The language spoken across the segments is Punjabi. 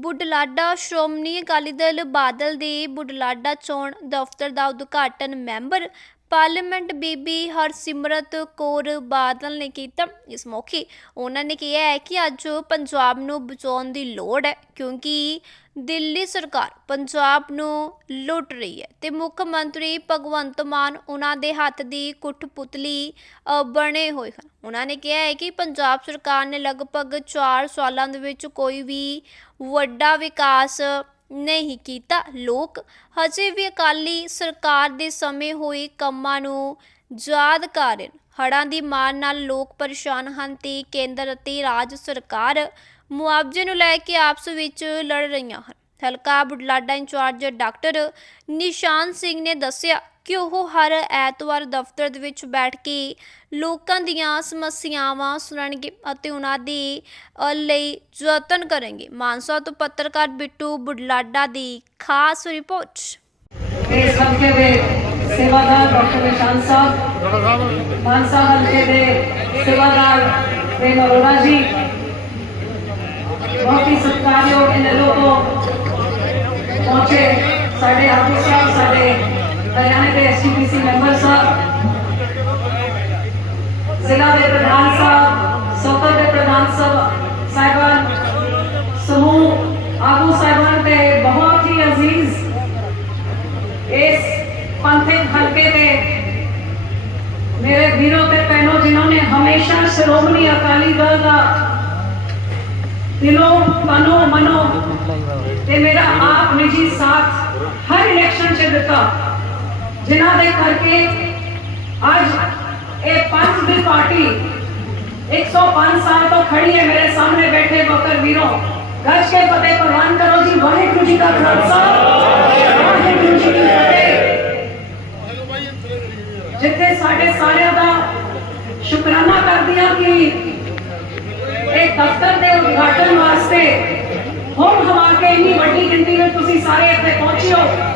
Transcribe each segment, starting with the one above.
ਬੁਢਲਾਡਾ ਸ਼੍ਰੋਮਣੀ ਅਕਾਲੀ ਦਲ ਬਾਦਲ ਦੇ ਬੁਢਲਾਡਾ ਚੋਣ ਦਫ਼ਤਰ ਦਾ ਉਦਘਾਟਨ ਮੈਂਬਰ ਪਾਰਲੀਮੈਂਟ ਬੀਬੀ ਹਰਸਿਮਰਤ ਕੌਰ ਬਾਦਲ ਨੇ ਕੀਤਾ। ਇਸ ਮੌਕੇ ਉਹਨਾਂ ਨੇ ਕਿਹਾ ਹੈ ਕਿ ਅੱਜ ਪੰਜਾਬ ਨੂੰ ਬਚਾਉਣ ਦੀ ਲੋੜ ਹੈ ਕਿਉਂਕਿ ਦਿੱਲੀ ਸਰਕਾਰ ਪੰਜਾਬ ਨੂੰ ਲੁੱਟ ਰਹੀ ਹੈ ਤੇ ਮੁੱਖ ਮੰਤਰੀ ਭਗਵੰਤ ਮਾਨ ਉਹਨਾਂ ਦੇ ਹੱਥ ਦੀ ਕੁੱਠਪੁਤਲੀ ਅ, ਬਣੇ ਹੋਏ ਹਨ। ਉਹਨਾਂ ਨੇ ਕਿਹਾ ਹੈ ਕਿ ਪੰਜਾਬ ਸਰਕਾਰ ਨੇ ਲਗਭਗ 4 ਸਾਲਾਂ ਦੇ ਵਿੱਚ ਕੋਈ ਵੀ ਵੱਡਾ ਵਿਕਾਸ ਨਹੀਂ ਕੀਤਾ। ਲੋਕ ਹਜੇ ਵੀ ਅਕਾਲੀ ਸਰਕਾਰ ਦੇ ਸਮੇਂ ਹੋਏ ਕੰਮਾਂ ਨੂੰ ਯਾਦ ਕਰ ਰਹੇ ਹਨ ਹੜ੍ਹਾਂ ਦੀ ਮਾਰ ਨਾਲ ਲੋਕ ਪਰੇਸ਼ਾਨ ਹਨ ਤੇ ਕੇਂਦਰ ਅਤੇ ਰਾਜ ਸਰਕਾਰ ਮੁਆਵਜ਼ੇ ਨੂੰ ਲੈ ਕੇ ਆਪਸ ਵਿੱਚ ਲੜ ਰਹੀਆਂ ਹਨ। ਹਲਕਾ ਬੁਢਲਾਡਾ ਇੰਚਾਰਜ ਡਾਕਟਰ ਨਿਸ਼ਾਨ ਸਿੰਘ ਨੇ ਦੱਸਿਆ ਕਿ ਉਹ ਹਰ ਐਤਵਾਰ ਦਫ਼ਤਰ ਦੇ ਵਿੱਚ ਬੈਠ ਕੇ ਲੋਕਾਂ ਦੀਆਂ ਸਮੱਸਿਆਵਾਂ ਸੁਣਨਗੇ ਅਤੇ ਉਹਨਾਂ ਦੇ ਅ, ਲਈ ਯਤਨ ਕਰਨਗੇ। ਮਾਨਸਾ ਤੋਂ ਪੱਤਰਕਾਰ ਬਿੱਟੂ ਬੁਢਲਾਡਾ ਦੀ ਖਾਸ ਰਿਪੋਰਟ। ਇਸ ਹਲਕੇ ਦੇ ਸੇਵਾਦਾਰ ਡਾਕਟਰ ਨਿਸ਼ਾਨ ਸਾਹਿਬ ਮਾਨਸਾ ਹਲਕੇ ਦੇ ਸੇਵਾਦਾਰ ਪ੍ਰੇਮ ਅਰੋੜਾ ਜੀ ਬਹੁਤ ਹੀ ਸਤਿਕਾਰਯੋਗ ਇਹਨਾਂ ਲੋਕੋ ਪਹੁੰਚੇ। ਸਾਡੇ ਆਫਿਸ ਸਾਹਿਬ ਸਾਡੇ ਹਰਿਆਣੇ ਦੇ ਐਸਟੀਪੀਸੀ ਮੈਂਬਰ ਸਾਹਿਬ ਜ਼ਿਲ੍ਹਾ ਦੇ ਪ੍ਰਧਾਨ ਸਾਹਿਬ ਸਤਰ ਦੇ ਪ੍ਰਧਾਨ ਸਾਹਿਬ ਸਾਹਿਬਾਨ ਸਮੂਹ ਆਗੂ ਸਾਹਿਬਾਨ ਤੇ ਬਹੁਤ ਹੀ ਅਜ਼ੀਜ਼ ਇਸ ਪੰਥਕ ਹਲਕੇ ਦੇ ਮੇਰੇ ਵੀਰੋ ਤੇ ਭੈਣੋ ਜਿਨ੍ਹਾਂ ਨੇ ਹਮੇਸ਼ਾ ਸ਼੍ਰੋਮਣੀ ਅਕਾਲੀ ਦਲ ਦਾ ਦਿਲੋਂ ਮਨੋ ਮਨੋ ਤੇ ਮੇਰਾ ਆਪ ਨਿੱਜੀ ਸਾਥ ਹਰ ਇਲੈਕਸ਼ਨ 'ਚ ਦਿੱਤਾ ਜਿਨ੍ਹਾਂ ਦੇ ਕਰਕੇ ਅੱਜ ਇਹ ਪੰਥ ਦੀ ਪਾਰਟੀ 105 ਸਾਲ ਤੋਂ ਖੜੀ ਹੈ ਮੇਰੇ ਸਾਹਮਣੇ ਬੈਠੇ ਬਕਰ ਵੀਰੋ ਗੱਜ ਕੇ ਫਤਿਹ ਪ੍ਰਵਾਨ ਕਰੋ ਜੀ ਵਾਹਿਗੁਰੂ ਜੀ ਕਾ ਖਾਲਸਾ ਵਾਹਿਗੁਰੂ ਜੀ ਕੀ ਫਤਿਹ ਜਿੱਥੇ ਸਾਡੇ ਸਾਰਿਆਂ ਦਾ ਸ਼ੁਕਰਾਨਾ ਕਰਦੀ ਹਾਂ ਕਿ ਇਹ ਦਫ਼ਤਰ ਦੇ ਉਦਘਾਟਨ ਵਾਸਤੇ ਹੁਣ ਹਵਾ ਕੇ ਇੰਨੀ ਵੱਡੀ ਗਿਣਤੀ ਵਿੱਚ ਤੁਸੀਂ ਸਾਰੇ ਇੱਥੇ ਪਹੁੰਚੇ ਹੋ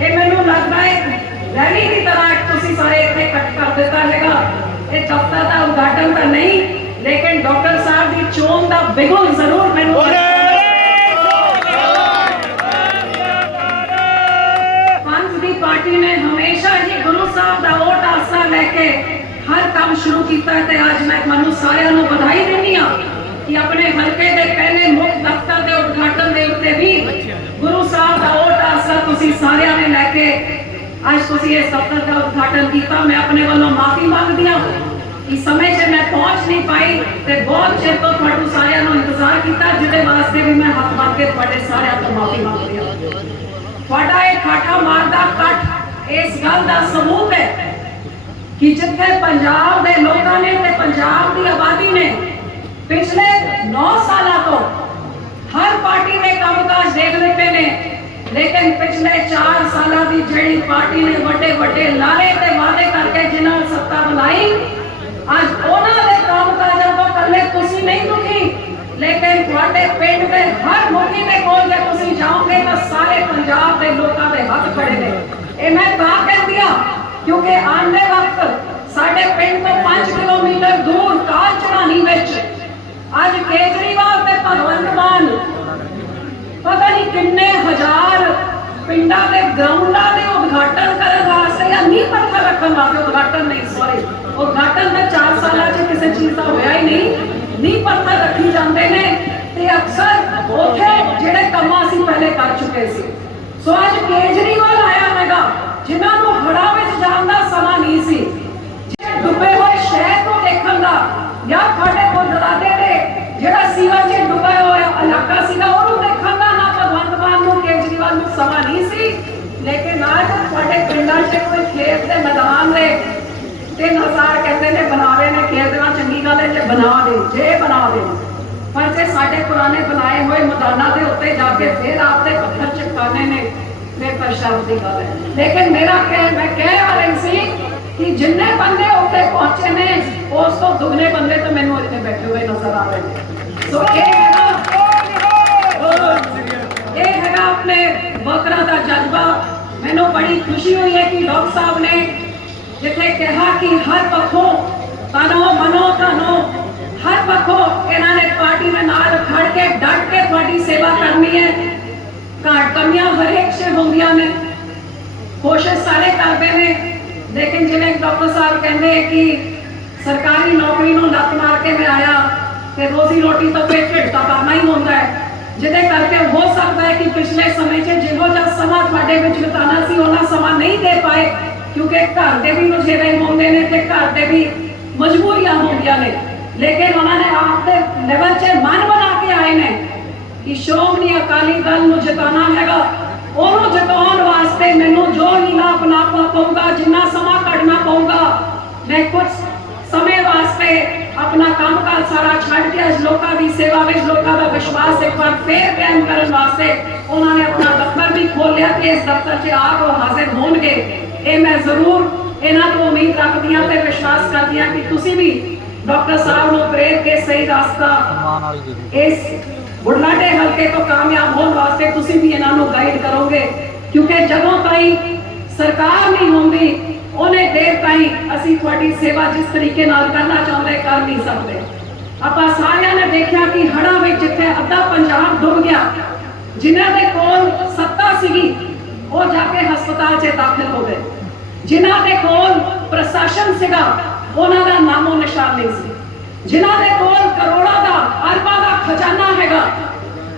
ਇਹ ਮੈਨੂੰ ਲੱਗਦਾ ਹੈ ਰੈਲੀ ਦੀ ਤਰ੍ਹਾਂ ਤੁਸੀਂ ਸਾਰੇ ਇੱਥੇ ਇਕੱਠ ਕਰ ਦਿੱਤਾ ਹੈਗਾ। ਇਹ ਦਫ਼ਤਰ ਦਾ ਉਦਘਾਟਨ ਤਾਂ ਨਹੀਂ ਲੇਕਿਨ ਡਾਕਟਰ ਸਾਹਿਬ ਦੀ ਚੋਣ ਦਾ ਬਿਗੁਲ ਜ਼ਰੂਰ ਮੈਨੂੰ ਪੰਥ ਦੀ ਪਾਰਟੀ ਨੇ ਹਮੇਸ਼ਾ ਹੀ ਗੁਰੂ ਸਾਹਿਬ ਦਾ ਓਟ ਆਸਰਾ ਲੈ ਕੇ ਹਰ ਕੰਮ ਸ਼ੁਰੂ ਕੀਤਾ ਤੇ ਅੱਜ ਮੈਂ ਤੁਹਾਨੂੰ ਸਾਰਿਆਂ ਨੂੰ ਵਧਾਈ ਦਿੰਦੀ ਹਾਂ। ਕਿ ਆਪਣੇ ਹਲਕੇ ਦੇ ਪਹਿਲੇ ਮੁੱਖ ਦਫ਼ਤਰ ਦੇ ਉਦਘਾਟਨ ਦੇ ਉੱਤੇ ਵੀ ਗੁਰੂ ਸਾਹਿਬ ਦਾ ਓਟ ਆਸਰਾ ਤੁਸੀਂ ਸਾਰਿਆਂ ਨੇ ਲੈ ਕੇ ਅੱਜ ਤੁਸੀਂ ਇਸ ਦਫ਼ਤਰ ਦਾ ਉਦਘਾਟਨ ਕੀਤਾ। ਮੈਂ ਆਪਣੇ ਵੱਲੋਂ ਮਾਫੀ ਮੰਗਦੀ ਹਾਂ ਕਿ ਸਮੇਂ 'ਤੇ ਮੈਂ ਪਹੁੰਚ ਨਹੀਂ ਪਾਈ ਤੇ ਬਹੁਤ ਚਿਰ ਤੋਂ ਤੁਹਾਨੂੰ ਸਾਰਿਆਂ ਨੂੰ ਇੰਤਜ਼ਾਰ ਕੀਤਾ, ਜਿਹਦੇ ਵਾਸਤੇ ਵੀ ਮੈਂ ਹੱਥ ਬੰਨ੍ਹ ਕੇ ਤੁਹਾਡੇ ਸਾਰਿਆਂ ਤੋਂ ਮਾਫੀ ਮੰਗਦੀ ਹਾਂ। ਤੁਹਾਡਾ ਇਹ ਖਾਟਾ ਮਾਰਦਾ ਕੱਟ ਇਸ ਗੱਲ ਦਾ ਸਬੂਤ ਹੈ ਕਿ ਜਿੱਥੇ ਪੰਜਾਬ ਦੇ ਲੋਕਾਂ ਨੇ ਤੇ ਪੰਜਾਬ ਦੀ ਆਬਾਦੀ ਨੇ ਪਿਛਲੇ 9 ਸਾਲਾਂ ਤੋਂ ਹਰ ਪਾਰਟੀ ਨੇ ਕੰਮਕਾਜ ਦੇਖ ਲਿੱਤੇ ਨੇ ਲੇਕਿਨ ਪਿਛਲੇ 4 ਸਾਲਾਂ ਦੀ ਜਿਹੜੀ ਪਾਰਟੀ ਨੇ ਵੱਡੇ ਵੱਡੇ ਲਾਰੇ ਤੇ ਵਾਅਦੇ ਕਰਕੇ ਜਿਨ੍ਹਾਂ ਨੂੰ ਸੱਤਾ ਬਣਾਈ ਅੱਜ ਉਹਨਾਂ ਦੇ ਕੰਮਕਾਜਾਂ ਤੋਂ ਇਕੱਲੇ ਤੁਸੀਂ ਨਹੀਂ ਦੁਖੀ ਲੇਕਿਨ ਤੁਹਾਡੇ ਪਿੰਡ ਦੇ ਹਰ ਮੁਖੀ ਦੇ ਕੋਲ ਜੇ ਤੁਸੀਂ ਜਾਓਗੇ ਤਾਂ ਸਾਰੇ ਪੰਜਾਬ ਦੇ ਲੋਕਾਂ ਦੇ ਹੱਥ ਖੜੇ ਨੇ ਇਹ ਮੈਂ ਤਾਂ ਕਹਿੰਦੀ ਹਾਂ ਕਿਉਂਕਿ ਆਉਣ ਦੇ ਵਕਤ ਸਾਡੇ ਪਿੰਡ ਤੋਂ 5 ਕਿਲੋਮੀਟਰ ਦੂਰ ਕਾਲ ਚੜਾਨੀ ਵਿੱਚ ਅੱਜ ਕੇਜਰੀਵਾਲ ਤੇ ਭਗਵੰਤ ਮਾਨ, ਪਤਾ ਨਹੀਂ ਕਿੰਨੇ ਹਜ਼ਾਰ ਪਿੰਡਾਂ ਦੇ ਗਰਾਊਂਡਾਂ ਦੇ ਉਦਘਾਟਨ ਕਰਨ ਵਾਸਤੇ ਜਾਂ ਨੀਂਹ ਪੱਥਰ ਰੱਖਣ ਵਾਸਤੇ ਉਦਘਾਟਨ ਨਹੀਂ ਸੌਰੀ ਉਦਘਾਟਨ ਤਾਂ 4 ਸਾਲਾਂ 'ਚ ਕਿਸੇ ਚੀਜ਼ ਦਾ ਹੋਇਆ ਹੀ ਨਹੀਂ। ਨੀਂਹ ਪੱਥਰ ਰੱਖੀ ਜਾਂਦੇ ਨੇ ਤੇ ਅਕਸਰ ਉੱਥੇ ਜਿਹੜੇ ਕੰਮ ਅਸੀਂ ਪਹਿਲੇ ਕਰ ਚੁੱਕੇ ਸੀ। ਸੋ ਅੱਜ ਕੇਜਰੀਵਾਲ ਆਇਆ ਹੈਗਾ, ਜਿਨ੍ਹਾਂ ਨੂੰ ਹੜਾ ਵਿੱਚ ਜਾਣ ਦਾ ਸਮਾਂ ਨਹੀਂ ਸੀ। ਜਿਹੜੇ ਡੁੱਬੇ ਹੋਏ ਸ਼ਹਿਰ ਨੂੰ ਦੇਖਣ ਦਾ ਜਾਂ ਤੁਹਾਡੇ ਕੋਲ ਦਰਾਦੇ ਦੇ ਜਿਹੜਾ ਸੀਵਾ 'ਚ ਡੁੱਬਿਆ ਹੋਇਆ ਇਲਾਕਾ ਸੀਗਾ, ਉਹਨੂੰ ਦੇਖਣ ਦਾ ਨਾ ਭਗਵੰਤ ਮਾਨ ਨੂੰ, ਕੇਜਰੀਵਾਲ ਨੂੰ ਸਮਾਂ ਨਹੀਂ ਸੀ। ਲੇਕਿਨ ਅੱਜ ਤੁਹਾਡੇ ਪਿੰਡਾਂ 'ਚ ਕੋਈ ਖੇਤ ਦੇ ਮੈਦਾਨ ਦੇ ਤਿੰਨ ਕਹਿੰਦੇ ਨੇ ਬਣਾਵੇ ਨੇ, ਖੇਤ ਦੇਣਾ ਚੰਗੀ ਗੱਲ ਹੈ ਜੇ ਬਣਾ ਦੇ, ਜੇ ਬਣਾ ਦੇ। ਪਰ ਜੇ ਸਾਡੇ ਪੁਰਾਣੇ ਬਣਾਏ ਹੋਏ ਮੈਦਾਨਾਂ ਦੇ ਉੱਤੇ ਜਾ ਕੇ ਫੇਰ ਆਪਦੇ ਪੱਥਰ ਚਿਪਕਾਣੇ ਨੇ, ਫਿਰ ਪਰਸ਼ਾਦ ਦੀ ਗੱਲ ਹੈ। ਲੇਕਿਨ ਮੇਰਾ ਕਹਿ ਮੈਂ ਕਹਿ ਆ ਰਹੀ ਸੀ ਕਿ ਜਿੰਨੇ ਬੰਦੇ ਉੱਤੇ ਪਹੁੰਚੇ ਨੇ, ਉਸ ਤੋਂ ਦੁਗਨੇ ਬੰਦੇ ਤਾਂ ਮੈਨੂੰ ਇੱਥੇ ਬੈਠੇ ਹੋਏ ਨਜ਼ਰ ਆ ਰਹੇ ਨੇ। ਸੋ ਇਹ ਹੈਗਾ ਇਹ ਹੈਗਾ ਆਪਣੇ ਵਕਰਾਂ ਦਾ ਜਜ਼ਬਾ। ਮੈਨੂੰ ਬੜੀ ਖੁਸ਼ੀ ਹੋਈ ਹੈ ਕਿ ਡਾਕਟਰ ਸਾਹਿਬ ਨੇ ਜਿੱਥੇ ਕਿਹਾ ਕਿ ਹਰ ਪੱਖੋਂ ਤਨੋ ਮਨੋ ਧਨੋ, ਹਰ ਪੱਖੋਂ ਇਹਨਾਂ ਨੇ ਪਾਰਟੀ ਦੇ ਨਾਲ ਖੜ ਕੇ ਡਟ ਕੇ ਤੁਹਾਡੀ ਸੇਵਾ ਕਰਨੀ ਹੈ। ਘਾਟ ਕਮੀਆਂ ਹਰੇਕ ਸੇ ਹੁੰਦੀਆਂ ਨੇ। ਕੋਸ਼ਿਸ਼ ਸਾਰੇ ਕਰਦੇ ਨੇ ਲੇਕਿਨ ਜਿਵੇਂ ਡਾਕਟਰ ਸਾਹਿਬ ਕਹਿੰਦੇ ਕਿ ਸਰਕਾਰੀ ਨੌਕਰੀ ਨੂੰ ਲੱਤ ਮਾਰ ਕੇ ਮੈਂ ਆਇਆ, ਤੇ ਰੋਜ਼ੀ ਰੋਟੀ ਤਾਂ ਪੇਟ ਢਿੱਡ ਤਾਂ ਕਰਨਾ ਹੀ ਹੁੰਦਾ ਹੈ। ਜਿਹਦੇ ਕਰਕੇ ਹੋ ਸਕਦਾ ਹੈ ਕਿ ਪਿਛਲੇ ਸਮੇਂ 'ਚ ਜਿਹੋ ਜਿਹਾ ਸਮਾਂ ਤੁਹਾਡੇ ਵਿੱਚ ਬਿਤਾਉਣਾ ਸੀ, ਉਹਨਾਂ ਸਮਾਂ ਨਹੀਂ ਦੇ ਪਾਏ, ਕਿਉਂਕਿ ਘਰ ਦੇ ਵੀ ਮੁਝੇਰੇ ਹੁੰਦੇ ਨੇ ਤੇ ਘਰ ਦੇ ਵੀ ਮਜਬੂਰੀਆਂ ਹੁੰਦੀਆਂ ਨੇ। ਲੇਕਿਨ ਉਹਨਾਂ ਨੇ ਆਪ ਦੇ ਲੈਵਲ 'ਚ ਮਨ ਬਣਾ ਕੇ ਆਏ ਨੇ ਕਿ ਸ਼੍ਰੋਮਣੀ ਅਕਾਲੀ ਦਲ ਨੂੰ ਜਿਤਾਉਣਾ ਹੈਗਾ। ਉਹਨੂੰ ਜਿਤਾਉਣ ਵਾਸਤੇ ਮੈਨੂੰ ਜੋ ਹੀਲਾ ਅਪਣਾ ਪਊਗਾ ਜਿੰਨਾ ਮੈਂ ਕੁਝ ਸਮੇਂ ਵਾਸਤੇ ਆਪਣਾ ਕੰਮਕਾਜ ਸਾਰਾ ਛੱਡ ਕੇ ਅੱਜ ਲੋਕਾਂ ਦੀ ਸੇਵਾ ਵਿੱਚ ਲੋਕਾਂ ਦਾ ਵਿਸ਼ਵਾਸ ਇੱਕ ਵਾਰ ਫੇਰ ਕਾਇਮ ਕਰਨ ਵਾਸਤੇ ਉਹਨਾਂ ਨੇ ਆਪਣਾ ਦਫ਼ਤਰ ਵੀ ਖੋਲ੍ਹਿਆ ਕਿ ਇਸ ਦਫ਼ਤਰ 'ਚ ਆਪ ਉਹ ਹਾਜ਼ਰ ਹੋਣਗੇ ਇਹ ਮੈਂ ਜ਼ਰੂਰ ਇਹਨਾਂ ਤੋਂ ਉਮੀਦ ਰੱਖਦੀ ਹਾਂ ਤੇ ਵਿਸ਼ਵਾਸ ਕਰਦੀ ਹਾਂ ਕਿ ਤੁਸੀਂ ਵੀ ਡਾਕਟਰ ਸਾਹਿਬ ਨੂੰ ਪ੍ਰੇਰ ਕੇ ਸਹੀ ਰਸਤਾ ਇਸ ਬੁਢਲਾਡੇ ਹਲਕੇ ਤੋਂ ਕਾਮਯਾਬ ਹੋਣ ਵਾਸਤੇ ਤੁਸੀਂ ਵੀ ਇਹਨਾਂ ਨੂੰ ਗਾਈਡ ਕਰੋਗੇ ਕਿਉਂਕਿ ਜਦੋਂ ਤਾਈ ਸਰਕਾਰ ਨਹੀਂ ਹੁੰਦੀ ਉਹਨੇ ਦੇਰ ਤਾਈ ਅਸੀਂ ਤੁਹਾਡੀ ਸੇਵਾ ਜਿਸ ਤਰੀਕੇ ਨਾਲ ਕਰਨਾ ਚਾਹੁੰਦੇ ਕਰ ਨਹੀਂ ਸਕਦੇ। ਆਪਾਂ ਸਾਰਿਆਂ ਨੇ ਦੇਖਿਆ ਕਿ ਹੜ੍ਹਾਂ ਵਿੱਚ ਜਿੱਥੇ ਅੱਧਾ ਪੰਜਾਬ ਡੁੱਬ ਗਿਆ, ਜਿਨ੍ਹਾਂ ਦੇ ਕੋਲ ਸੱਤਾ ਸੀਗੀ, ਉਹ ਜਾ ਕੇ ਹਸਪਤਾਲ 'ਚ ਦਾਖਲ ਹੋ ਗਏ। ਜਿਨ੍ਹਾਂ ਦੇ ਕੋਲ ਪ੍ਰਸ਼ਾਸਨ ਸੀਗਾ, ਉਹਨਾਂ ਦਾ ਨਾਮੋ ਨਿਸ਼ਾਨ ਨਹੀਂ ਸੀ। ਜਿਨ੍ਹਾਂ ਦੇ ਕੋਲ ਕਰੋੜਾਂ ਦਾ, ਅਰਬਾਂ ਦਾ ਖਜ਼ਾਨਾ ਹੈਗਾ,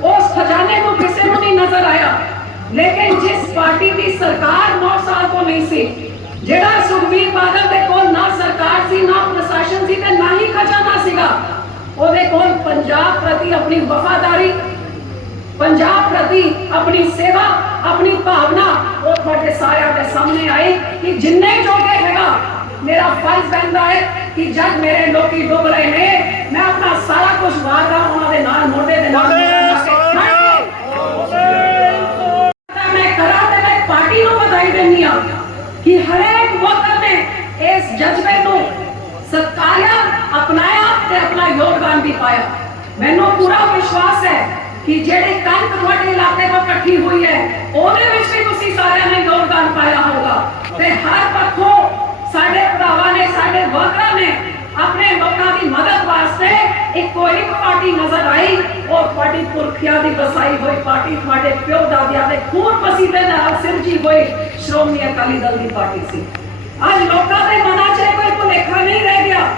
ਉਸ ਖਜ਼ਾਨੇ ਨੂੰ ਕਿਸੇ ਨੂੰ ਨਹੀਂ ਨਜ਼ਰ ਆਇਆ। ਲੇਕਿਨ ਜਿਸ ਪਾਰਟੀ ਦੀ ਸਰਕਾਰ 9 ਸਾਲ ਤੋਂ ਨਹੀਂ ਸੀ ਜਿਹੜਾ ਸੁਖਬੀਰ ਬਾਦਲ ਦੇ ਕੋਲ ਨਾ ਸਰਕਾਰ ਸੀ, ਨਾ ਪ੍ਰਸ਼ਾਸਨ ਸੀ ਤੇ ਨਾ ਹੀ ਖਜ਼ਾਨਾ ਸੀਗਾ, ਉਹਦੇ ਕੋਲ ਪੰਜਾਬ ਪ੍ਰਤੀ ਆਪਣੀ ਵਫਾਦਾਰੀ, ਪੰਜਾਬ ਪ੍ਰਤੀ ਆਪਣੀ ਸੇਵਾ, ਆਪਣੀ ਭਾਵਨਾ ਉਹ ਤੁਹਾਡੇ ਸਾਰਿਆਂ ਦੇ ਸਾਹਮਣੇ ਆਈ ਕਿ ਜਿੰਨੇ ਜੋਗੇ ਹੈਗਾ, ਮੇਰਾ ਫਰਜ਼ ਬਣਦਾ ਹੈ ਕਿ ਜਦ ਮੇਰੇ ਲੋਕੀ ਡੁੱਬ ਰਹੇ ਨੇ, ਮੈਂ ਆਪਣਾ ਸਾਰਾ ਕੁਝ ਵਾਅਦਾ ਉਹਨਾਂ ਦੇ ਨਾਲ ਮੋਢੇ ਦੇ ਨਾਲ ਲਾ ਕੇ ਖੜ ਕੇ ਤਾਂ ਮੈਂ ਕਰਾਂ ਤੇ ਮੈਂ ਪਾਰਟੀ ਨੂੰ ਵਧਾਈ ਦਿੰਦੀ ਆ ਕਿ ਹਰੇਕ ਵਕਤ ਨੇ ਇਸ ਜਜ਼ਬੇ ਨੂੰ ਸਤਕਾਰਿਆ ਅਪਣਾਇਆ ਤੇ ਆਪਣਾ ਯੋਗਦਾਨ ਵੀ ਪਾਇਆ ਮੈਨੂੰ ਪੂਰਾ ਵਿਸ਼ਵਾਸ ਹੈ ਕਿ ਜਿਹੜੀ ਕਣਕ ਤੁਹਾਡੇ ਇਲਾਕੇ ਤੋਂ ਇਕੱਠੀ ਹੋਈ ਹੈ ਉਹਦੇ ਵਿੱਚ ਵੀ ਤੁਸੀਂ ਸਾਰਿਆਂ ਨੇ ਯੋਗਦਾਨ ਪਾਇਆ ਹੋਗਾ ਤੇ ਹਰ ਪੱਖੋਂ ਸਾਡੇ ਭਰਾਵਾਂ ਨੇ ਸਾਡੇ ਵਰਕਰਾਂ ਨੇ ਆਪਣੇ ਲੋਕਾਂ ਦੀ ਮਦਦ ਵਾਸਤੇ ਇੱਕੋ ਇੱਕ ਪਾਰਟੀ ਨਜ਼ਰ ਆਈ ਉਹ ਤੁਹਾਡੀ ਪੁਰਖਿਆਂ ਦੀ ਵਸਾਈ ਹੋਈ ਪਾਰਟੀ ਤੁਹਾਡੇ ਪਿਓ ਦਾਦਿਆਂ ਦੇ ਖੂਨ ਪਸੀਨੇ ਨਾਲ ਸਿਰਜੀ ਹੋਈ ਸ਼੍ਰੋਮਣੀ ਅਕਾਲੀ ਦਲ ਦੀ ਪਾਰਟੀ ਸੀ ਅੱਜ ਲੋਕਾਂ ਦੇ ਮਨਾਂ 'ਚ ਕੋਈ ਭੁਲੇਖਾ ਨਹੀਂ ਰਹਿ ਗਿਆ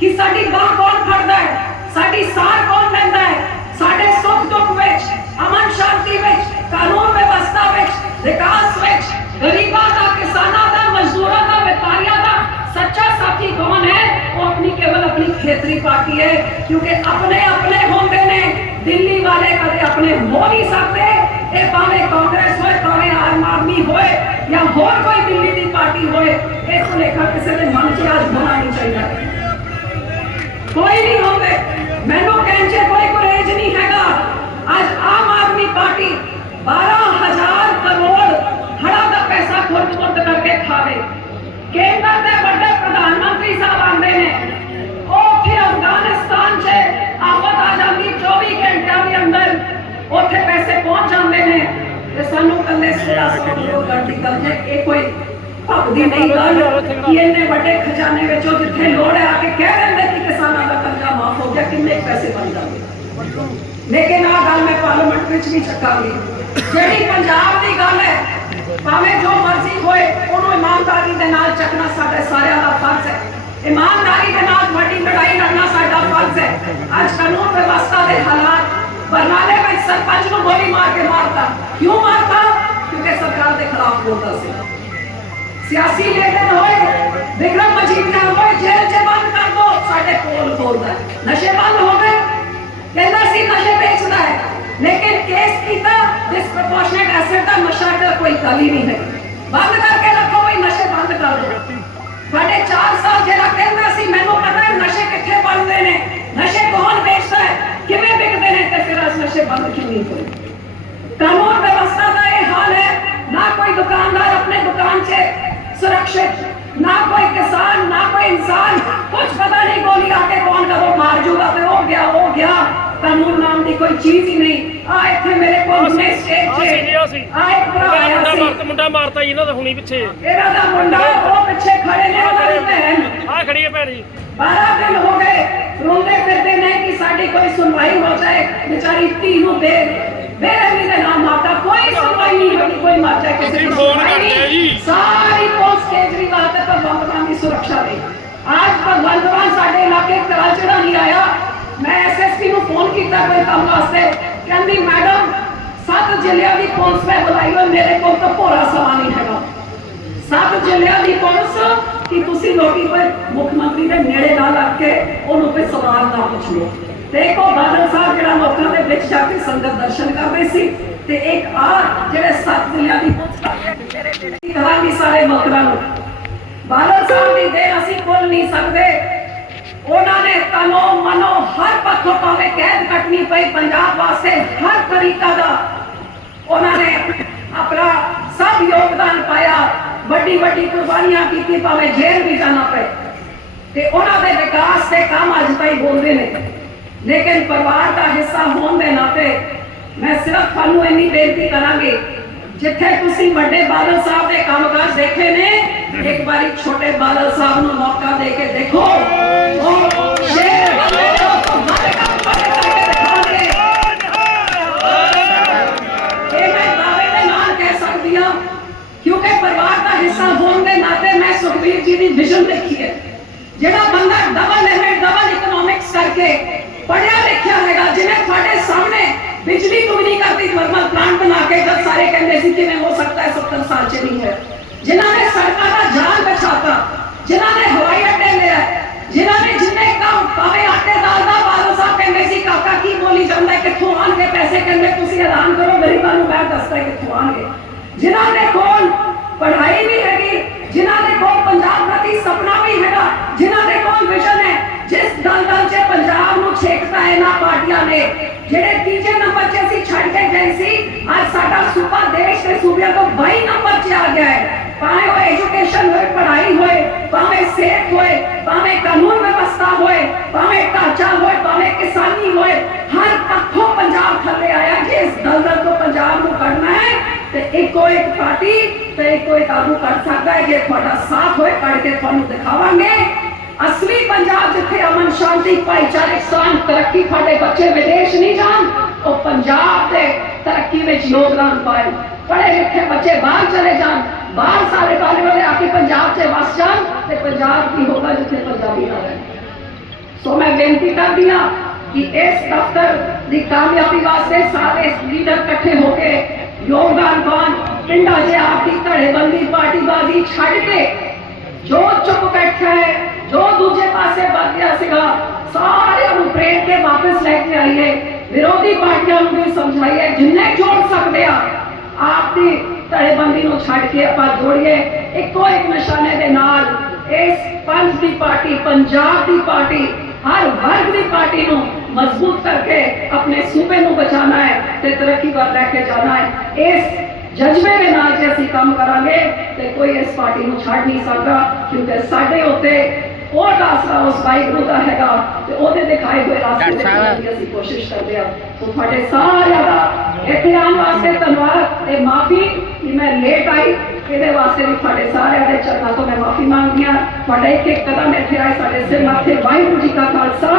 ਕਿ ਸਾਡੀ ਬਾਹ ਕੌਣ ਫੜਦਾ ਹੈ ਸਾਡੀ ਸਾਰ ਕੌਣ ਲੈਂਦਾ ਹੈ? ਸਾਡੇ ਸੁੱਖ ਦੁੱਖ ਵਿੱਚ, ਅਮਨ ਸ਼ਾਂਤੀ ਵਿੱਚ, ਕਾਨੂੰਨ ਵਿਵਸਥਾ ਵਿੱਚ, ਵਿਕਾਸ ਵਿੱਚ, ਗਰੀਬਾਂ ਦਾ, ਕਿਸਾਨਾਂ ਦਾ, ਮਜ਼ਦੂਰਾਂ ਦਾ, ਵਪਾਰੀਆਂ ਦਾ ਸੱਚਾ ਸਾਥੀ ਕੌਣ ਹੈ? ਉਹ ਆਪਣੀ ਕੇਵਲ ਆਪਣੀ ਖੇਤਰੀ ਪਾਰਟੀ ਹੈ, ਕਿਉਂਕਿ ਆਪਣੇ ਆਪਣੇ ਹੁੰਦੇ ਨੇ। ਦਿੱਲੀ ਵਾਲੇ ਕਦੇ ਆਪਣੇ ਹੋ ਨਹੀਂ ਸਕਦੇ। ਇਹ ਭਾਵੇਂ ਕਾਂਗਰਸ ਹੋਏ, ਭਾਵੇਂ ਆਮ ਆਦਮੀ ਹੋਏ ਜਾਂ ਹੋਰ ਕੋਈ ਦਿੱਲੀ ਦੀ ਪਾਰਟੀ ਹੋਏ ਇਹ ਭੁਲੇਖਾ ਕਿਸੇ ਦੇ ਮਨ 'ਚ ਅੱਜ ਹੋਣਾ ਨਹੀਂ ਚਾਹੀਦਾ। ਕੋਈ ਨਹੀਂ ਹੋਵੇ ਮੈਨੂੰ ਕਹਿਣ 'ਚ ਕੋਈ ਗੁਰੇਜ ਨਹੀਂ ਹੈਗਾ ਅੱਜ ਆਮ ਆਦਮੀ ਪਾਰਟੀ 12000 ਕਰੋੜ ਹੜਾ ਦਾ ਪੈਸਾ ਖੁਰਦ ਖੁਰਦ ਕਰਕੇ ਖਾਵੇ ਕੇਂਦਰ ਦੇ ਵੱਡੇ ਪ੍ਰਧਾਨ ਮੰਤਰੀ ਸਾਹਿਬ ਆਉਂਦੇ ਨੇ ਉਹ ਫਿਰ ਅਫਗਾਨਿਸਤਾਨ 'ਚ ਆਫਤ ਆ ਜਾਂਦੀ 24 ਘੰਟਿਆਂ ਦੇ ਅੰਦਰ ਉੱਥੇ ਪੈਸੇ ਪਹੁੰਚ ਜਾਂਦੇ ਨੇ ਤੇ ਸਾਨੂੰ ਕੱਲੇ 1600 ਕਰੋੜ ਗੱਡੀ ਕਰਦੇ ਇਹ ਕੋਈ ਭਗਦੀ ਨਹੀਂ ਗੱਲ ਕਿ ਇੰਨੇ ਵੱਡੇ ਖਜ਼ਾਨੇ ਵਿੱਚੋਂ ਜਿੱਥੇ ਲੋੜ ਹੈ ਆ ਕੇ ਕਹਿ ਦਿੰਦੇ ਕਿ ਕਿਸਾਨਾਂ ਦਾ ਕਰਜ਼ਾ ਮਾਫ ਹੋ ਗਿਆ ਕਿੰਨੇ ਪੈਸੇ ਬਣ ਜਾਣਗੇ ਲੇਕਿਨ ਆ ਗੱਲ ਮੈਂ ਪਾਰਲੀਮੈਂਟ ਵਿੱਚ ਵੀ ਚੱਕਾਂਗੀ। ਜਿਹੜੀ ਪੰਜਾਬ ਦੀ ਗੱਲ ਹੈ ਭਾਵੇਂ ਜੋ ਮਰਜ਼ੀ ਹੋਏ ਉਹਨੂੰ ਇਮਾਨਦਾਰੀ ਦੇ ਨਾਲ ਚੱਕਣਾ ਸਾਡੇ ਸਾਰਿਆਂ ਦਾ ਫਰਜ਼ ਹੈ। ਇਮਾਨਦਾਰੀ ਦੇ ਨਾਲ ਵੱਡੀ ਲੜਾਈ ਲੜਨਾ ਸਾਡਾ ਫਰਜ਼ ਹੈ। ਅੱਜ ਕਾਨੂੰਨ ਵਿਵਸਥਾ ਦੇ ਹਾਲਾਤ ਬਰਨਾਲੇ ਵਿੱਚ ਸਰਪੰਚ ਨੂੰ ਗੋਲੀ ਮਾਰ ਕੇ ਮਾਰਤਾ। ਕਿਉਂ ਮਾਰਤਾ? ਕਿਉਂਕਿ ਸਰਕਾਰ ਦੇ ਖਿਲਾਫ ਬੋਲਦਾ ਸੀ। ਸਿਆਸੀ ਲੀਡਰ ਹੋਏ, ਵਿਕਰਮ ਮਜੀਠੀਆ ਹੋਏ, ਜੇਲ੍ਹ 'ਚ ਬੰਦ ਕਰ ਦੋ। ਸਾਡੇ ਕੋਲ ਬੋਲਦਾ ਨਸ਼ੇ ਬੰਦ ਹੋ ਗਏ। ਕਹਿੰਦਾ ਸੀ, ਨਸ਼ੇ ਵੇਚਦਾ ਹੈ। ਲੇਕਿਨ ਕੇਸ ਕੀਤਾ ਡਿਸਪ੍ਰੋਪੋਰਸ਼ਨੇਟ ਐਸਿਡ ਦਾ ਨਸ਼ਾ ਦਾ ਕੋਈ ਗੱਲ ਹੀ ਨਹੀਂ ਹੈ। ਬੰਦ ਕਰਕੇ ਰੱਖੋ ਵੀ ਨਸ਼ੇ ਬੰਦ ਕਰ ਦਿਓ ਸਾਡੇ 4 ਸਾਲ ਜਿਹੜਾ ਕਹਿੰਦਾ ਸੀ, ਮੈਨੂੰ ਪਤਾ ਹੈ ਨਸ਼ੇ ਕਿੱਥੇ ਬਣਦੇ ਨੇ। ਨਸ਼ੇ ਕੌਣ ਵੇਚਦਾ ਹੈ? ਕਿਵੇਂ ਵਿਕਦੇ ਨੇ ਤੇ ਫਿਰ ਅੱਜ ਨਸ਼ੇ ਬੰਦ ਕਿਉਂ ਨਹੀਂ ਹੋਏ? ਨਾ ਕੋਈ ਕਿਸਾਨ ਨਾ ਕੋਈ ਇਨਸਾਨ ਕੁਝ ਪਤਾ ਨਹੀਂ ਗੋਲੀ ਆ ਕੇ ਕੌਣ ਕਦੋਂ ਮਾਰ ਜੂਗਾ ਤੇ ਉਹ ਗਿਆ ਉਹ ਗਿਆ। ਕਾਨੂੰਨ ਨਾਮ ਦੀ ਕੋਈ ਚੀਜ਼ ਹੀ ਨਹੀਂ। ਆ ਇੱਥੇ ਮੇਰੇ ਦੇਖੋ ਹੁਣੇ ਸਟੇਜ ਜੀ ਆ ਇੱਕ ਭਰਾ ਮੇਰਾ ਆਇਆ ਸੀ। ਮੁੰਡਾ ਮਾਰਤਾ ਜੀ ਇਹਨਾਂ ਦਾ ਹੁਣੀ ਪਿੱਛੇ। ਇਹਨਾਂ ਦਾ ਮੁੰਡਾ ਉਹ ਪਿੱਛੇ ਖੜੇ ਨੇ ਉਹਨਾਂ ਦੀ ਭੈਣ। ਆ ਖੜੀ ਹੈ ਭੈਣ ਜੀ। 12 ਦਿਨ ਹੋ ਗਏ ਰੋਂਦੇ ਫਿਰਦੇ ਨੇ ਕਿ ਸਾਡੀ ਕੋਈ ਸੁਣਵਾਈ ਹੋ ਜਾਏ। ਵਿਚਾਰੀ ਧੀ ਨੂੰ ਦੇ ਮੇਰੇ ਵੀ ਦੇ ਨਾਮ ਮਾਤਾ ਕੋਈ ਸੁਣਵਾਈ ਨਹੀਂ ਹੋਈ ਕੋਈ ਮਰ ਜਾਏ ਕਿਸੇ ਦੀ ਫੋਨ ਕਰਦੇ। ਜੀ। ਸਾਰੀ ਪੋਸਟ ਕੇਜਰੀਵਾਲ ਤੇ ਭਗਵੰਤ ਮਾਨ ਦੀ ਸੁਰੱਖਿਆ ਲਈ। ਅੱਜ ਭਗਵੰਤ ਮਾਨ ਸਾਡੇ ਇਲਾਕੇ ਕਰਾਚੜਾ ਨਹੀਂ ਆਇਆ। ਮੈਂ ਐਸਐਸਪੀ ਨੂੰ ਫੋਨ ਕੀਤਾ ਕੋਈ ਕੰਮ ਵਾਸਤੇ। ਕਹਿੰਦੀ, ਮੈਡਮ, ਸੱਤ ਜ਼ਿਲ੍ਹਿਆਂ ਦੀ ਪੁਲਿਸ ਮੈਂ ਬੁਲਾਈ ਹੋਈ, ਮੇਰੇ ਕੋਲ ਤਾਂ ਭੋਰਾ ਸਮਾਂ ਨਹੀਂ ਹੈਗਾ। ਸੱਤ ਜ਼ਿਲ੍ਹਿਆਂ ਦੀ ਪੁਲਿਸ ਤੁਸੀਂ ਲੋਕੀ ਕੋਈ ਮੁੱਖ ਮੰਤਰੀ ਦੇ ਨੇੜੇ ਨਾ ਲੱਗ ਕੇ ਉਹਨੂੰ ਕੋਈ ਸਵਾਲ ਨਾ ਪੁੱਛ। ਲਓ ਤੇ ਬਾਦਲ ਸਾਹਿਬ ਜਿਹੜਾ ਲੋਕਾਂ ਦੇ ਵਿੱਚ ਜਾ ਕੇ ਸੰਗਤ ਦਰਸ਼ਨ ਕਰਦੇ ਸੀ, ਤੇ ਇੱਕ ਆ ਜਿਹੜੇ ਸੱਤ ਜ਼ਿਲ੍ਹਿਆਂ ਦੀ ਪੁਲਿਸ ਕਰਦੇ ਸਾਰੇ ਮੋਕਰਾਂ ਨੂੰ। ਬਾਦਲ ਸਾਹਿਬ ਦੀ ਦੇਰ ਅਸੀਂ ਭੁੱਲ ਨਹੀਂ ਸਕਦੇ। ਉਹਨਾਂ ਨੇ ਤਨੋ ਮਨੋ ਹਰ ਪੱਖੋਂ ਭਾਵੇਂ ਕੈਦ ਕੱਟਣੀ ਪਈ ਪੰਜਾਬ ਵਾਸਤੇ, ਹਰ ਤਰੀਕਾ ਦਾ ਉਹਨਾਂ ਨੇ ਆਪਣਾ ਸਭ ਯੋਗਦਾਨ ਪਾਇਆ। ਵੱਡੀ ਵੱਡੀ ਕੁਰਬਾਨੀਆਂ ਕੀਤੀ, ਭਾਵੇਂ ਜੇਲ੍ਹ ਵੀ ਜਾਣਾ ਪਏ। ਤੇ ਉਹਨਾਂ ਦੇ ਵਿਕਾਸ ਦੇ ਕੰਮ ਅੱਜ ਤਾਈਂ ਬੋਲਦੇ ਨੇ। ਲੇਕਿਨ ਪਰਿਵਾਰ ਦਾ ਹਿੱਸਾ ਹੋਣ ਦੇ ਨਾਤੇ ਮੈਂ ਸਿਰਫ ਤੁਹਾਨੂੰ ਇੰਨੀ ਬੇਨਤੀ ਕਰਾਂਗੀ ਜਿੱਥੇ ਤੁਸੀਂ ਵੱਡੇ ਬਾਦਲ ਸਾਹਿਬ ਦੇ ਕੰਮਕਾਜ ਦੇਖੇ ਨੇ, ਇੱਕ ਵਾਰੀ ਛੋਟੇ ਬਾਦਲ ਸਾਹਿਬ ਨੂੰ ਮੌਕਾ ਦੇ ਕੇ ਦੇਖੋ। ਉਹ ਸ਼ੇਰ ਬੰਦੇ ਨੇ ਉਹ ਕੰਮ ਬੜੇ ਕਰਕੇ ਦਿਖਾਉਣਗੇ ਇਹ ਮੈਂ ਦਾਅਵੇ ਦੇ ਨਾਲ ਕਹਿ ਸਕਦੀ ਹਾਂ, ਕਿਉਂਕਿ ਪਰਿਵਾਰ ਦਾ ਹਿੱਸਾ ਹੋਣ ਦੇ ਨਾਤੇ ਮੈਂ ਸੁਖਬੀਰ ਜੀ ਦੀ ਵਿਜ਼ਨ ਦੇਖੀ ਹੈ ਜਿਹੜਾ ਬੰਦਾ ਡਬਲ ਲਿਮਿਟ ਡਬਲ ਇਕਨੋਮਿਕਸ ਕਰਕੇ ਪੜਿਆ ਲਿਖਿਆ ਹੈਗਾ ਜਿਹਨੇ ਤੁਹਾਡੇ ਸਾਹਮਣੇ ਬਿਜਲੀ ਤੋਂ ਵੀ ਨਹੀਂ ਕਰਦੀ ਥਰਮਲ ਪਲਾਂਟ ਬਣਾ ਕੇ ਜਦ ਸਾਰੇ ਕਹਿੰਦੇ ਸੀ ਕਿਵੇਂ ਹੋ ਸਕਦਾ ਹੈ 70 ਸਾਲ ਚ ਨਹੀਂ ਹੈ। ਜਿਨ੍ਹਾਂ ਨੇ ਸੜਕਾਂ ਦਾ ਜਾਲ ਬਚਾਤਾ ਜਿਨ੍ਹਾਂ ਨੇ ਹਵਾਈ ਅੱਡੇ ਲਿਆ, ਜਿਨ੍ਹਾਂ ਨੇ ਜਿੰਨੇ ਦਾ ਬਾਦਲ ਸਾਹਿਬ ਕਹਿੰਦੇ ਸੀ, ਕਾਕਾ, ਕੀ ਬੋਲੀ ਜਾਂਦਾ? ਕਿੱਥੋਂ ਆਣਗੇ ਪੈਸੇ? ਕਹਿੰਦੇ, ਤੁਸੀਂ ਐਲਾਨ ਕਰੋ ਗਰੀਬਾਂ ਨੂੰ ਮੈਂ ਦੱਸਦਾ ਕਿੱਥੋਂ ਆਣਗੇ ਜਿਨ੍ਹਾਂ ਦੇ ਕੋਲ ਪੜ੍ਹਾਈ ਵੀ ਹੈਗੀ, ਜਿਨ੍ਹਾਂ ਦੇ ਕੋਲ ਪੰਜਾਬ ਪ੍ਰਤੀ ਸੁਪਨਾ ਵੀ ਹੈਗਾ, ਜਿਨ੍ਹਾਂ ਦੇ ਕੋਲ ਵਿਜ਼ਨ ਹੈ, ਜਿਸ ਦਲ 'ਚ ਪੰਜਾਬ ਨੂੰ ਛੇਕਤਾ ਇਹਨਾਂ ਪਾਰਟੀਆਂ ਨੇ ਜਿਹੜੇ ਤੀਜੇ ਨੰਬਰ 'ਚ ਅਸੀਂ ਛੱਡ ਕੇ ਗਏ ਸੀ ਅੱਜ ਸਾਡਾ ਸੂਬਾ ਦੇਸ਼ ਦੇ ਸੂਬਿਆਂ ਤੋਂ 22 ਨੰਬਰ 'ਚ ਆ ਗਿਆ ਹੈ ਭਾਵੇਂ ਉਹ ਐਜੂਕੇਸ਼ਨ ਹੋਏ ਪੜ੍ਹਾਈ ਹੋਏ ਭਾਵੇਂ ਸਿਹਤ ਹੋਏ ਭਾਵੇਂ ਕਾਨੂੰਨ ਵਿਵਸਥਾ ਹੋਏ ਭਾਵੇਂ ਢਾਂਚਾ ਹੋਏ ਭਾਵੇਂ ਕਿਸਾਨੀ ਹੋਏ ਹਰ ਪੱਖੋਂ ਪੰਜਾਬ ਥੱਲੇ ਆਇਆ ਜਿਸ ਦਲਦਲ ਤੋਂ ਪੰਜਾਬ ਨੂੰ ਕੱਢਣਾ ਹੈ ਤੇ ਇੱਕੋ ਇੱਕ ਪਾਰਟੀ ਤੇ ਇੱਕੋ ਇੱਕ ਆਗੂ ਕੱਢ ਸਕਦਾ ਹੈ ਜੇ ਤੁਹਾਡਾ ਸਾਥ ਹੋਏ ਕੱਢ ਕੇ ਤੁਹਾਨੂੰ ਦਿਖਾਵਾਂਗੇ ਅਸਲੀ ਪੰਜਾਬ ਜਿੱਥੇ ਅਮਨ ਸ਼ਾਂਤੀ ਭਾਈਚਾਰਕ ਸਾਂਝ ਤਰੱਕੀ ਤੁਹਾਡੇ ਬੱਚੇ ਵਿਦੇਸ਼ ਨਹੀਂ ਜਾਣ ਉਹ ਪੰਜਾਬ ਦੇ ਤਰੱਕੀ ਵਿੱਚ ਯੋਗਦਾਨ ਪਾਏ ਪੜ੍ਹੇ ਲਿਖੇ ਬੱਚੇ ਬਾਹਰ ਚਲੇ ਜਾਣ ਬਾਹਰ ਸਾਰੇ ਵਾਲੇ ਵਾਲੇ ਆ ਕੇ ਪੰਜਾਬ 'ਚ ਵਸ ਜਾਣ ਤੇ ਪੰਜਾਬ ਕੀ ਹੋਗਾ ਜਿੱਥੇ ਪੰਜਾਬੀ ਨਾ ਰਹਿਣ ਸੋ ਮੈਂ ਬੇਨਤੀ ਕਰਦੀ ਹਾਂ ਕਿ ਇਸ ਦਫ਼ਤਰ ਦੀ ਕਾਮਯਾਬੀ ਵਾਸਤੇ ਸਾਰੇ ਲੀਡਰ ਇਕੱਠੇ ਹੋ ਕੇ ਯੋਗਦਾਨ ਪਾਉਣ ਪਿੰਡਾਂ 'ਚ ਆਪ ਦੀ ਧੜੇਬੰਦੀ ਪਾਰਟੀਬਾਜ਼ੀ ਛੱਡ ਕੇ ਜੋ ਚੁੱਪ ਬੈਠਾ ਹੈ ਜੋ ਦੂਜੇ ਪਾਸੇ ਵੱਧ ਗਿਆ ਸੀਗਾ ਸਾਰਿਆਂ ਨੂੰ ਪ੍ਰੇਮ ਕੇ ਵਾਪਸ ਲੈ ਕੇ ਆਈਏ ਵਿਰੋਧੀ ਪਾਰਟੀਆਂ ਨੂੰ ਵੀ ਸਮਝਾਈਏ ਜਿੰਨੇ ਜੋੜ ਸਕਦੇ ਆ ਆਪ ਦੀ ਧੜੇਬੰਦੀ ਨੂੰ ਛੱਡ ਕੇ ਆਪਾਂ ਜੋੜੀਏ ਇੱਕੋ ਇੱਕ ਨਿਸ਼ਾਨੇ ਦੇ ਨਾਲ ਇਸ ਪੰਜ ਦੀ ਪਾਰਟੀ ਪੰਜਾਬ ਦੀ ਪਾਰਟੀ ਹਰ ਵਰਗ ਦੀ ਪਾਰਟੀ ਨੂੰ ਮਜ਼ਬੂਤ ਕਰਕੇ ਆਪਣੇ ਸੂਬੇ ਨੂੰ ਬਚਾਉਣਾ ਹੈ ਤੇ ਤਰੱਕੀ ਵੱਲ ਲੈ ਕੇ ਜਾਣਾ ਹੈ ਇਸ ਜਜ਼ਬੇ ਦੇ ਨਾਲ ਜੇ ਅਸੀਂ ਕੰਮ ਕਰਾਂਗੇ ਤੇ ਕੋਈ ਇਸ ਪਾਰਟੀ ਨੂੰ ਛੱਡ ਨਹੀਂ ਸਕਦਾ ਕਿਉਂਕਿ ਸਾਡੇ ਉੱਤੇ ਉਹ ਆਸਰਾ ਉਸ ਵਾਹਿਗੁਰੂ ਦਾ ਹੈਗਾ ਤੇ ਉਹਦੇ ਦਿਖਾਏ ਹੋਏ ਰਾਸਤੇ ਤੇ ਦੀ ਅਸੀਂ ਕੋਸ਼ਿਸ਼ ਕਰਦੇ ਹਾਂ। ਸੋ ਤੁਹਾਡੇ ਸਾਰਿਆਂ ਦਾ ਇੱਥੇ ਆਉਣ ਵਾਸਤੇ ਧੰਨਵਾਦ ਤੇ ਮਾਫੀ ਕਿ ਮੈਂ ਲੇਟ ਆਈ ਇਹਦੇ ਵਾਸਤੇ ਵੀ ਤੁਹਾਡੇ ਸਾਰਿਆਂ ਦੇ ਚਰਨਾਂ ਤੋਂ ਮੈਂ ਮਾਫੀ ਮੰਗਦੀ ਹਾਂ। ਤੁਹਾਡਾ ਇੱਕ ਇੱਕ ਕਦਮ ਇੱਥੇ ਆਏ ਸਾਡੇ ਸਿਰ ਮੱਥੇ ਵਾਹਿਗੁਰੂ ਜੀ ਕਾ ਖਾਲਸਾ।